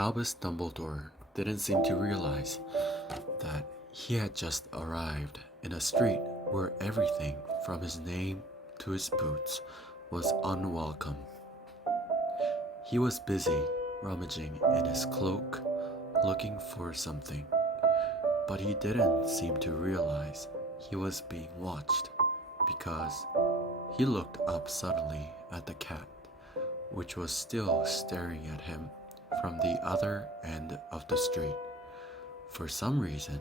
Albus Dumbledore didn't seem to realize that he had just arrived in a street where everything from his name to his boots was unwelcome. He was busy rummaging in his cloak, looking for something, but he didn't seem to realize he was being watched because he looked up suddenly at the cat, which was still staring at him from the other end of the street. For some reason,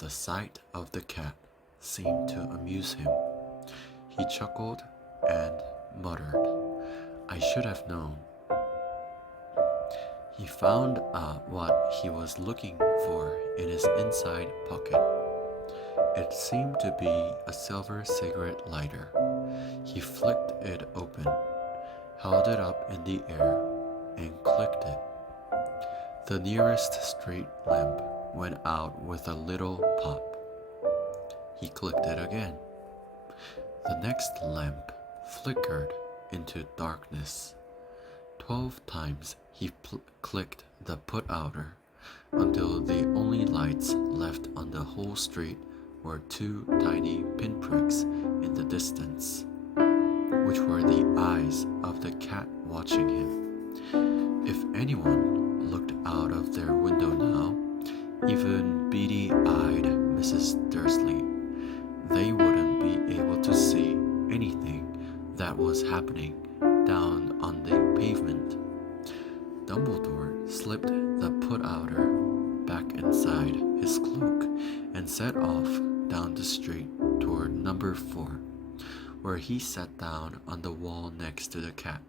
the sight of the cat seemed to amuse him. He chuckled and muttered, "I should have known." He found what he was looking for in his inside pocket. It seemed to be a silver cigarette lighter. He flicked it open, held it up in the air, and clicked it. The nearest street lamp went out with a little pop. He clicked it again. The next lamp flickered into darkness. 12 times he clicked the put-outer until the only lights left on the whole street were 2 tiny pinpricks in the distance, which were the eyes of the cat watching him. If anyone looked out of their window now, even beady-eyed Mrs. Dursley, they wouldn't be able to see anything that was happening down on the pavement. Dumbledore slipped the put-outer back inside his cloak and set off down the street toward number 4, where he sat down on the wall next to the cat.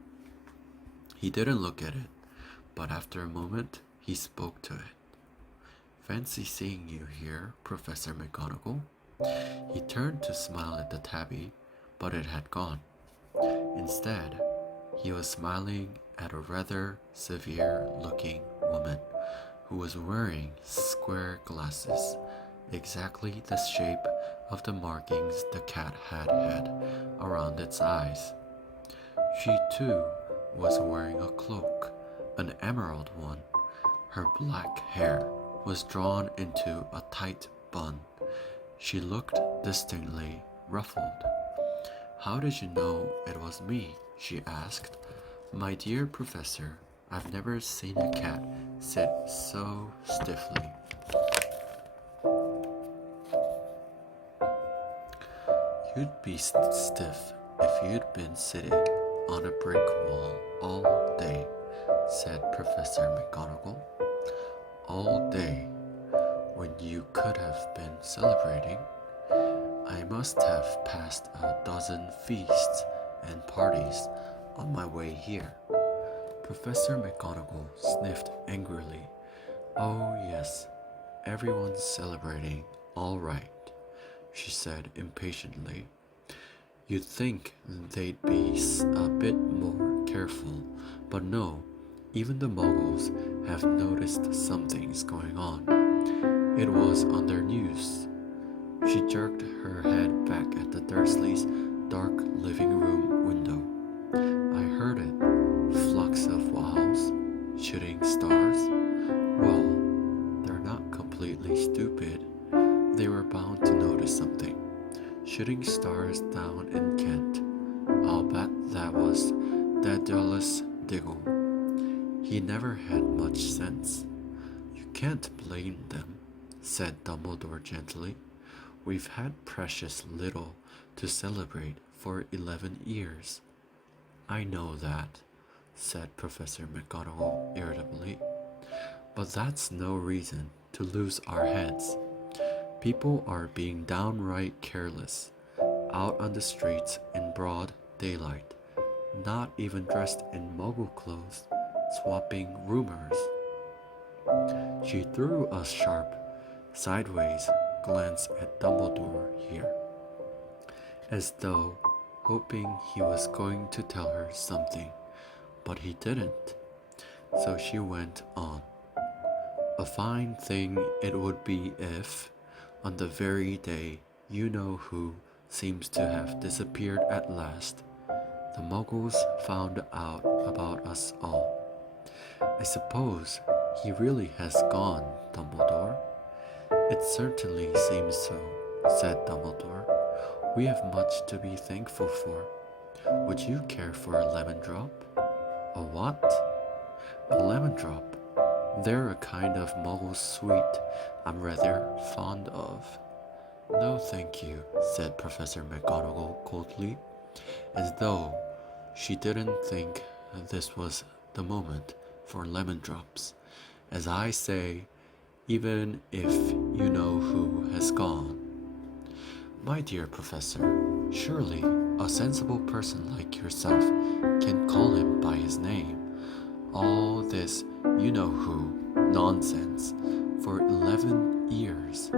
He didn't look at it, but after a moment, he spoke to it. "Fancy seeing you here, Professor McGonagall." He turned to smile at the tabby, but it had gone. Instead, he was smiling at a rather severe-looking woman who was wearing square glasses, exactly the shape of the markings the cat had had around its eyes. She too was wearing a cloak, an emerald one. Her black hair was drawn into a tight bun. She looked distinctly ruffled. "How did you know it was me?" she asked. "My dear professor, I've never seen a cat sit so stiffly." "You'd be stiff if you'd been sitting on a brick wall all day," said Professor McGonagall. "All day, when you could have been celebrating. I must have passed a dozen feasts and parties on my way here." Professor McGonagall sniffed angrily. "Oh yes, everyone's celebrating, all right," she said impatiently. "You'd think they'd be a bit more careful, but no, even the Muggles have noticed something's going on. It was on their news." She jerked her head back at the Dursleys' dark living room window. "I heard it. Flocks of owls shooting stars. Well, they're not completely stupid. They were bound to notice something. Shooting stars down in Kent. I'll bet that was Daedalus Diggle. He never had much sense." "You can't blame them," said Dumbledore gently. "We've had precious little to celebrate for 11 years. "I know that," said Professor McGonagall irritably. "But that's no reason to lose our heads. People are being downright careless, out on the streets in broad daylight, not even dressed in Muggle clothes, swapping rumors." She threw a sharp, sideways glance at Dumbledore here, as though hoping he was going to tell her something, but he didn't. So she went on. "A fine thing it would be if, on the very day you-know-who seems to have disappeared at last, the Muggles found out about us all. I suppose He really has gone, Dumbledore. It certainly seems so, said Dumbledore. We have much to be thankful for. Would you care for a lemon drop? A what? A lemon drop. They're a kind of muggle sweet I'm rather fond of. No, thank you, said Professor McGonagall coldly, as though she didn't think this was the moment for lemon drops. As I say, even if you know who has gone. My dear Professor, surely a sensible person like yourself can call him by his name. All this you-know-who nonsense. For 11 years,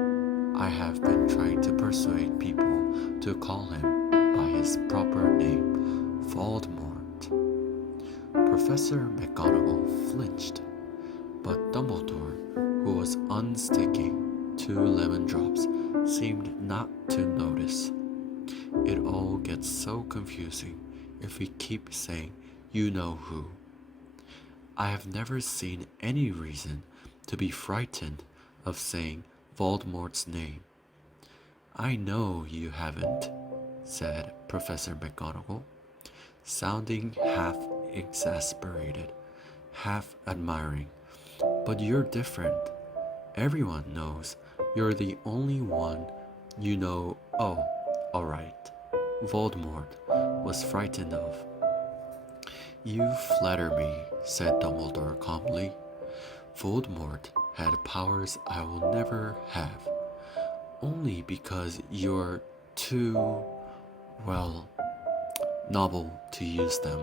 I have been trying to persuade people to call him by his proper name, Voldemort. Professor McGonagall flinched, but Dumbledore, who was unsticking 2 lemon drops, seemed not to notice. It all gets so confusing if we keep saying you-know-who. I have never seen any reason to be frightened of saying Voldemort's name. I know you haven't, said Professor McGonagall, sounding half exasperated, half admiring. But you're different. Everyone knows you're the only one you know. Oh, all right. Voldemort was frightened of. You flatter me, said Dumbledore calmly. Voldemort had powers I will never have, only because you're too, well, novel to use them.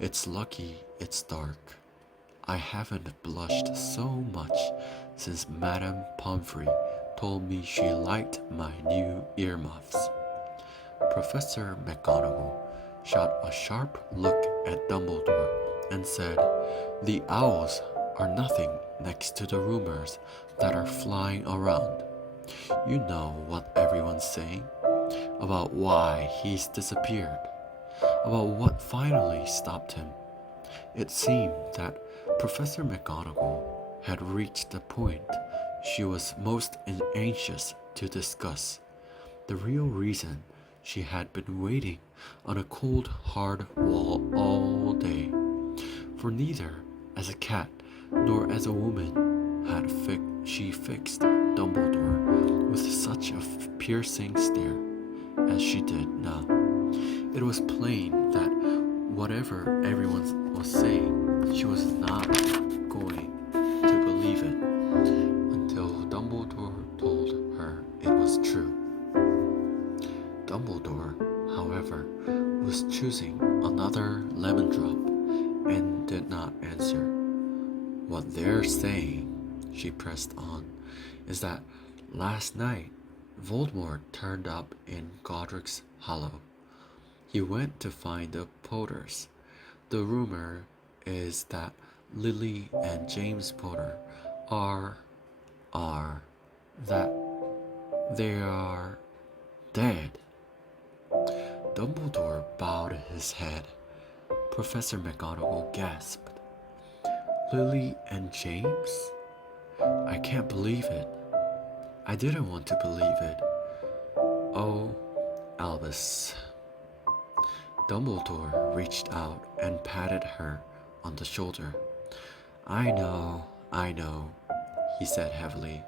It's lucky it's dark. I haven't blushed so much since Madame Pomfrey told me she liked my new earmuffs. Professor McGonagall shot a sharp look at Dumbledore and said, The owls are nothing next to the rumors that are flying around. You know what everyone's saying about why he's disappeared, about what finally stopped him. It seemed that Professor McGonagall had reached the point she was most anxious to discuss, the real reason she had been waiting on a cold, hard wall all day. For neither as a cat nor as a woman had she fixed Dumbledore with such a piercing stare as she did now. It was plain that whatever everyone was saying, she was not going to believe it until Dumbledore told her it was true. Dumbledore, however, was choosing another lemon drop and did not answer. What they're saying, she pressed on, is that last night Voldemort turned up in Godric's Hollow. He went to find the Potters. The rumor is that Lily and James Potter that they are dead. Dumbledore bowed his head. Professor McGonagall gasped. Lily and James? I can't believe it. I didn't want to believe it. Oh, Albus. Dumbledore reached out and patted her on the shoulder. I know, he said heavily.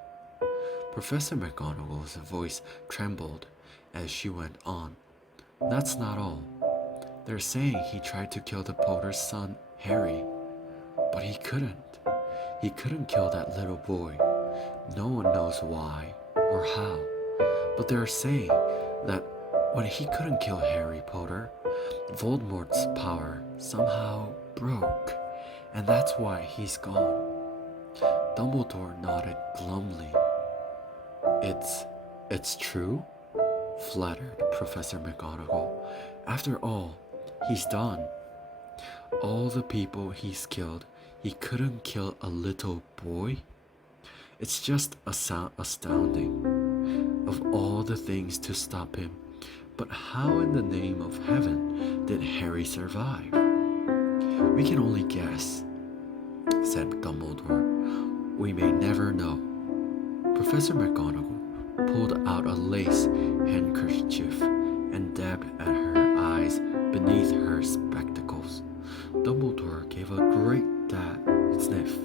Professor McGonagall's voice trembled as she went on. That's not all. They're saying he tried to kill the Potter's son, Harry. But he couldn't. He couldn't kill that little boy. No one knows why or how. But they're saying that when he couldn't kill Harry Potter, Voldemort's power somehow broke, and that's why he's gone. Dumbledore nodded glumly. It's true? Flattered Professor McGonagall. After all, he's done. All the people he's killed, he couldn't kill a little boy? It's just astounding. Of all the things to stop him, but how in the name of heaven did Harry survive? We can only guess. said Dumbledore. "We may never know." Professor McGonagall pulled out a lace handkerchief and dabbed at her eyes beneath her spectacles. Dumbledore gave a great sniff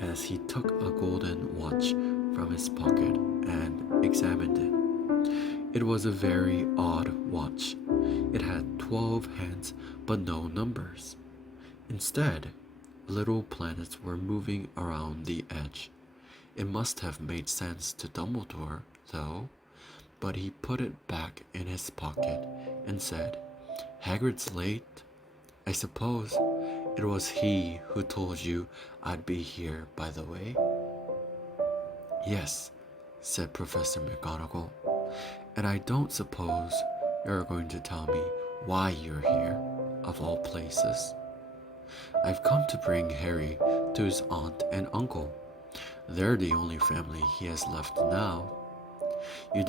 as he took a golden watch from his pocket and examined it. It was a very odd watch. It had 12 hands but no numbers. Instead, little planets were moving around the edge. It must have made sense to Dumbledore, though, but he put it back in his pocket and said, "Hagrid's late? I suppose it was he who told you I'd be here, by the way?" "Yes," said Professor McGonagall, "and I don't suppose you're going to tell me why you're here, of all places." "I've come to bring Harry to his aunt and uncle. They're the only family he has left now." You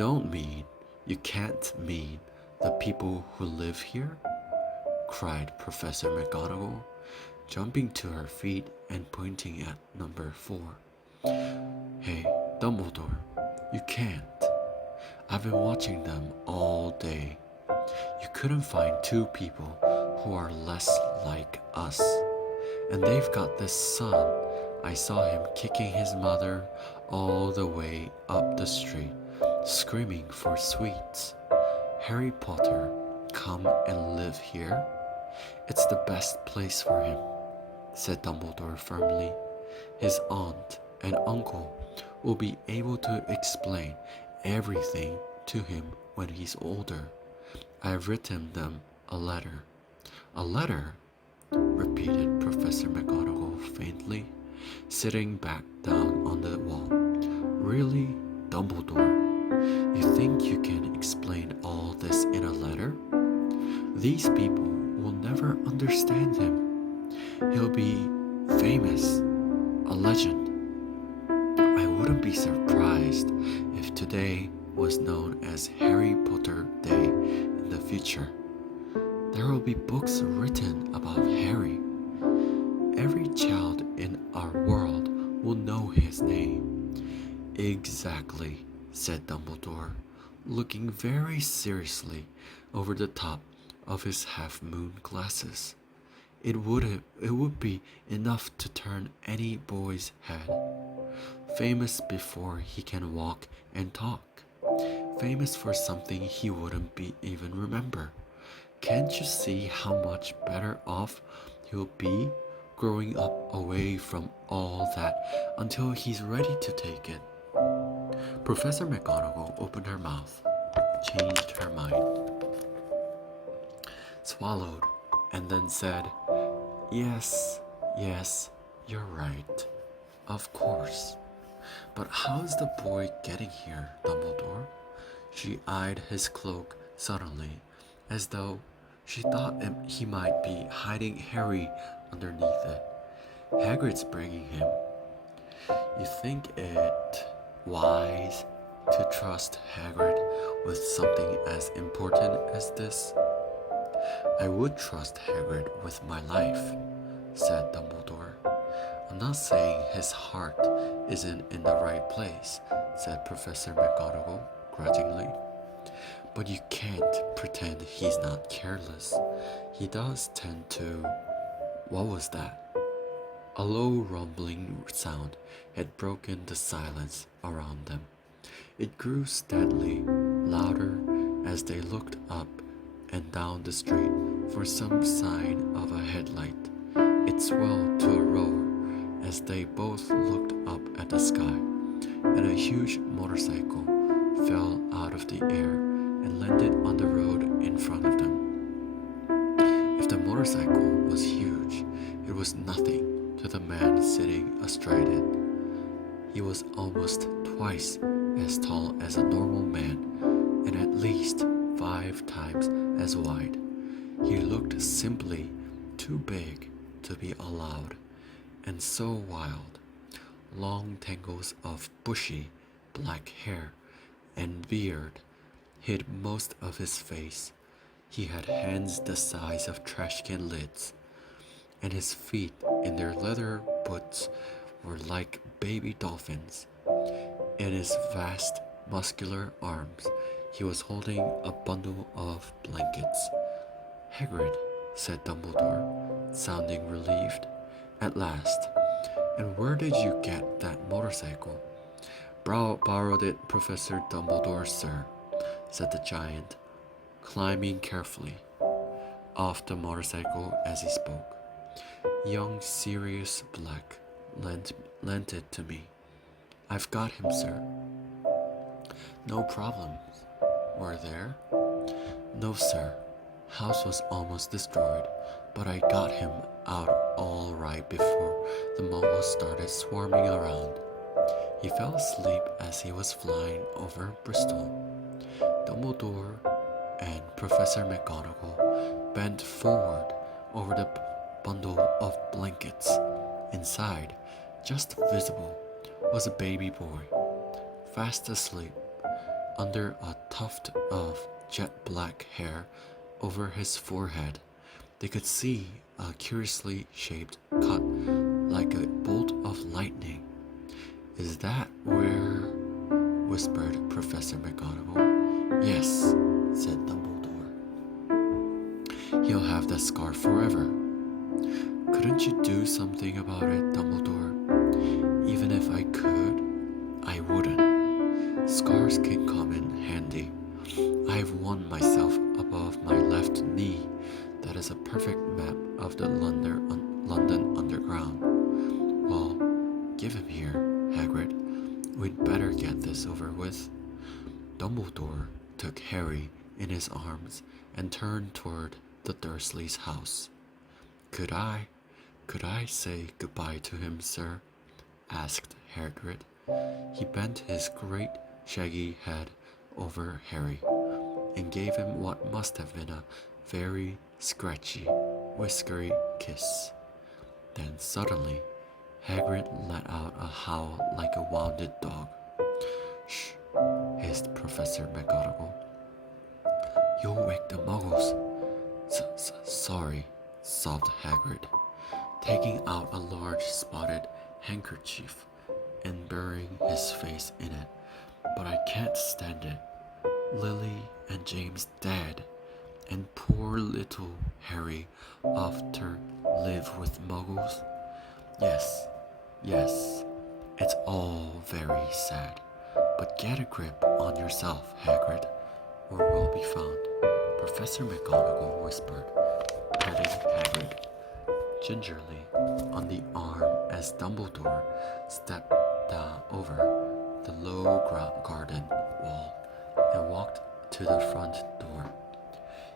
can't mean the people who live here?" cried Professor McGonagall, jumping to her feet and pointing at number 4. "Hey, Dumbledore, you can't. I've been watching them all day. You couldn't find 2 people who are less like us. And they've got this son. I saw him kicking his mother all the way up the street, screaming for sweets. Harry Potter come and live here? It's the best place for him," said Dumbledore firmly. "His aunt and uncle will be able to explain everything to him when he's older. I've written them a letter." "A letter?" repeated Professor McGonagall faintly, sitting back down on the wall. "Really, Dumbledore? You think you can explain all this in a letter? These people will never understand him. He'll be famous, a legend. I wouldn't be surprised if today was known as Harry Potter Day in the future. There will be books written about Harry. Every child in our world will know his name." "Exactly," said Dumbledore, looking very seriously over the top of his half-moon glasses. It would be enough to turn any boy's head. Famous before he can walk and talk. Famous for something he wouldn't even remember. Can't you see how much better off he'll be growing up away from all that until he's ready to take it?" Professor McGonagall opened her mouth, changed her mind, swallowed, and then said, Yes, you're right. Of course. But how's the boy getting here, Dumbledore?" She eyed his cloak suddenly, as though she thought he might be hiding Harry underneath it. "Hagrid's bringing him." "You think it wise to trust Hagrid with something as important as this?" "I would trust Hagrid with my life," said Dumbledore. "I'm not saying his heart isn't in the right place," said Professor McGonagall grudgingly. "But you can't pretend he's not careless. He does tend to..." What was that? A low rumbling sound had broken the silence around them. It grew steadily louder as they looked up and down the street for some sign of a headlight. It swelled to a roar as they both looked up at the sky, and a huge motorcycle fell out of the air and landed on the road in front of them. If the motorcycle was huge, it was nothing to the man sitting astride it. He was almost twice as tall as a normal man and at least 5 times as wide. He looked simply too big to be allowed, and so wild. Long tangles of bushy black hair and beard hid most of his face. He had hands the size of trash can lids, and his feet in their leather boots were like baby dolphins. In his vast, muscular arms, he was holding a bundle of blankets. Hagrid, said Dumbledore, sounding relieved. At last. And where did you get that motorcycle? Borrowed it, Professor Dumbledore, sir, said the giant, climbing carefully off the motorcycle as he spoke. Young Sirius Black lent it to me. I've got him, sir. No problems, were there? No, sir. House was almost destroyed, but I got him out all right before the Muggles started swarming around. He fell asleep as he was flying over Bristol. Dumbledore and Professor McGonagall bent forward over the bundle of blankets. Inside, just visible, was a baby boy, fast asleep. Under a tuft of jet black hair over his forehead, they could see a curiously shaped cut like a bolt of lightning. Is that where? Whispered Professor McGonagall. Yes, said Dumbledore. He'll have that scar forever. Couldn't you do something about it, Dumbledore? Even if I could, I wouldn't. Scars can come in handy. I've worn myself above my left knee. That is a perfect map of the London Underground. Well, give him here, Hagrid. We'd better get this over with. Dumbledore took Harry in his arms and turned toward the Dursleys' house. Could I say goodbye to him, sir? Asked Hagrid. He bent his great shaggy head over Harry and gave him what must have been a very scratchy, whiskery kiss. Then suddenly, Hagrid let out a howl like a wounded dog. Shh, hissed Professor McGonagall. You'll wake the Muggles. Sorry, sobbed Hagrid, taking out a large spotted handkerchief and burying his face in it. But I can't stand it. Lily and James dead, and poor little Harry off to live with Muggles. Yes, it's all very sad. But get a grip on yourself, Hagrid, or we'll be found, Professor McGonagall whispered, patting Hagrid gingerly on the arm as Dumbledore stepped down over the low garden wall and walked to the front door.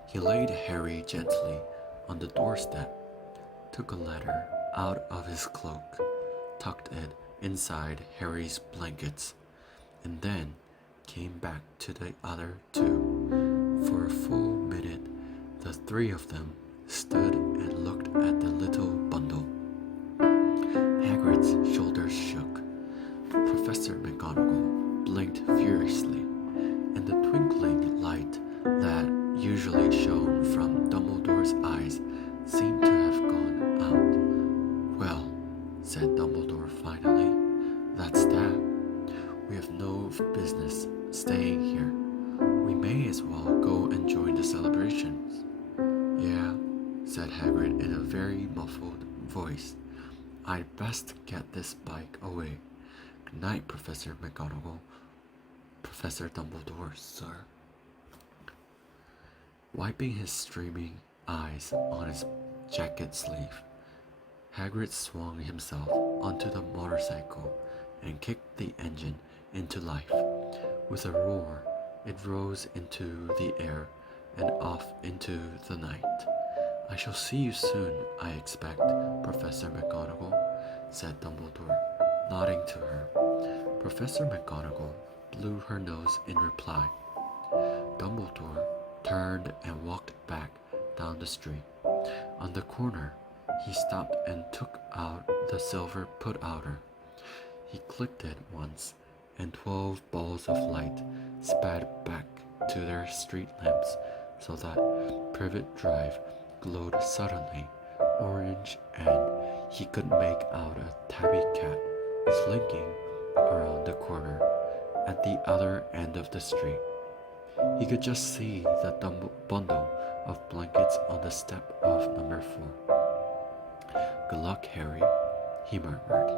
He laid Harry gently on the doorstep, took a letter out of his cloak, tucked it inside Harry's blankets, and then came back to the other two. For a full minute, the three of them stood and looked at the little bundle. Hagrid's shoulders shook. Professor McGonagall blinked furiously, and the twinkling light that usually shone from Dumbledore's eyes seemed to have gone out. Well, said Dumbledore finally, that's that. We have no business staying here. We may as well go and join the celebrations. Yeah, said Hagrid in a very muffled voice. I'd best get this bike away. Good night, Professor McGonagall. Professor Dumbledore, sir. Wiping his streaming eyes on his jacket sleeve, Hagrid swung himself onto the motorcycle and kicked the engine into life. With a roar, it rose into the air and off into the night. I shall see you soon, I expect, Professor McGonagall, said Dumbledore, nodding to her. Professor McGonagall blew her nose in reply. Dumbledore turned and walked back down the street. On the corner, he stopped and took out the silver put-outer. He clicked it once, and 12 balls of light sped back to their street lamps so that Privet Drive glowed suddenly orange, and he could make out a tabby cat slinking around the corner at the other end of the street. He could just see the bundle of blankets on the step of number 4. "Good luck, Harry," he murmured.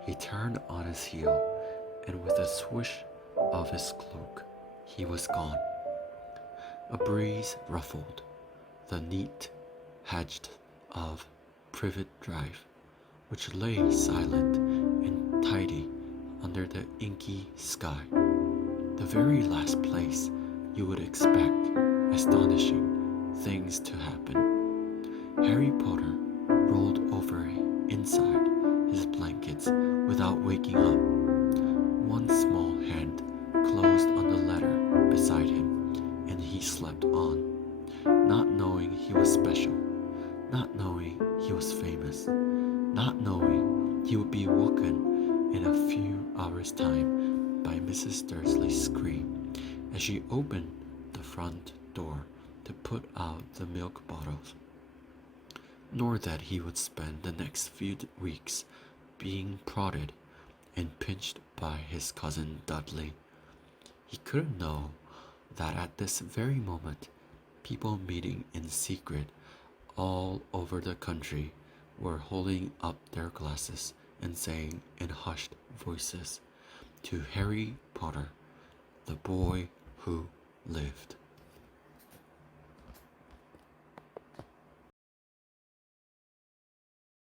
He turned on his heel, and with a swish of his cloak, he was gone. A breeze ruffled the neat hedge of Privet Drive, which lay silent and tidy under the inky sky, the very last place you would expect astonishing things to happen. Harry Potter rolled over inside his blankets without waking up. One small hand closed on the letter beside him, and he slept on, not knowing he was special, not knowing he was famous, not knowing he would be woken in a few hours' time by Mrs. Dursley's scream as she opened the front door to put out the milk bottles, nor that he would spend the next few weeks being prodded and pinched by his cousin Dudley. He couldn't know that at this very moment, people meeting in secret all over the country were holding up their glasses and saying in hushed voices, "To Harry Potter, the boy who lived."